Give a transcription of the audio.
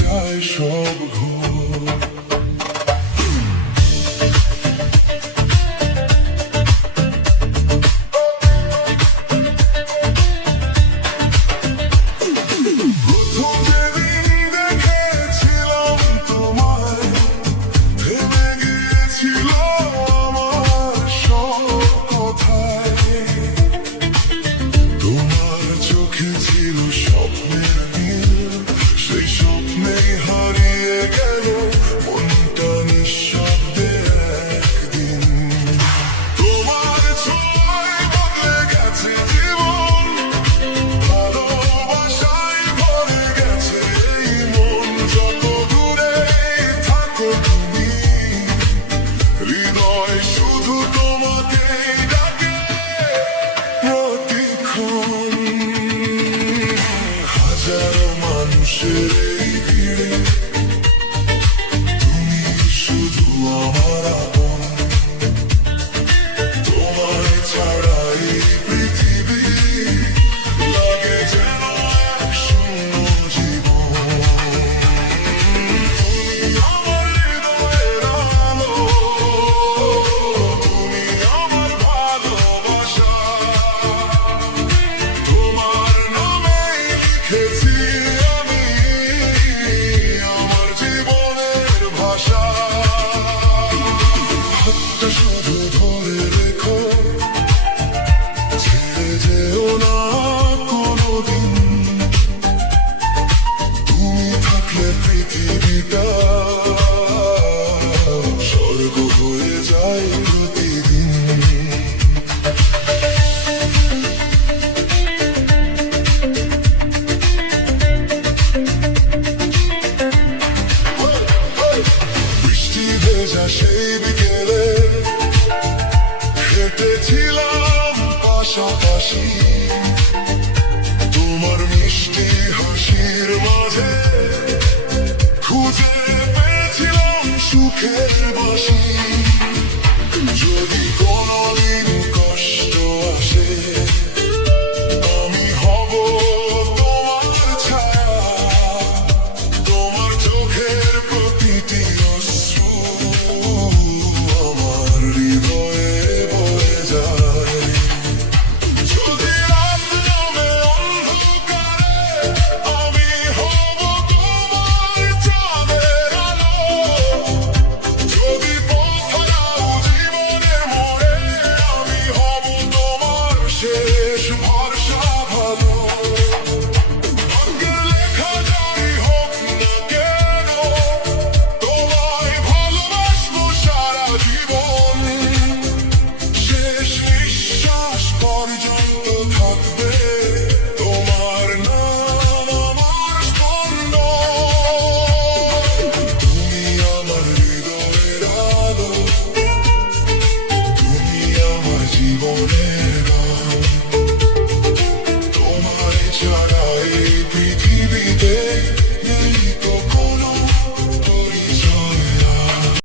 যায় সব ঘোর। প্রথম যেদিন দেখেছিলাম তোমায়, থেমে গিয়েছিল আমার সব কথায়। তোমার চোখে ছিল স্বপ্নের নীল, সেই স্বপ্নেই হারিয়ে গেল মনটা নিঃশব্দে একদিন। তোমার ছোঁয়ায় বদলে গেছে জীবন, ভালোবাসায় ভরে গেছে এই মন। যত দূরেই থাকো তুমি, হৃদয় শুধু তোমাকেই ডাকে প্রতিক্ষণ। হাজারো মানুষের এই ভিড়ে তুমি শুধু আমার আপন। তোমায় ছাড়া এই পৃথিবী লাগে যেন এক শূন্য জীবন। তুমি আমার হৃদয়ের আলো, তুমি আমার ভালোবাসা। তোমার নামেই লিখেছি আমি আমার জীবনের ভাষা। হাতটা শুধু ধরে রেখো, ছেড়ে যেও না কোনোদিন। তুমি থাকলে পৃথিবীটা স্বর্গ হয়ে যায় প্রতিদিন। বৃষ্টি ভেজা সেই বিকেলে হেঁটেছিলাম পাশাপাশি। তোমার মিষ্টি হাসির মাঝে খুঁজে পেয়েছিলাম সুখের বাসি।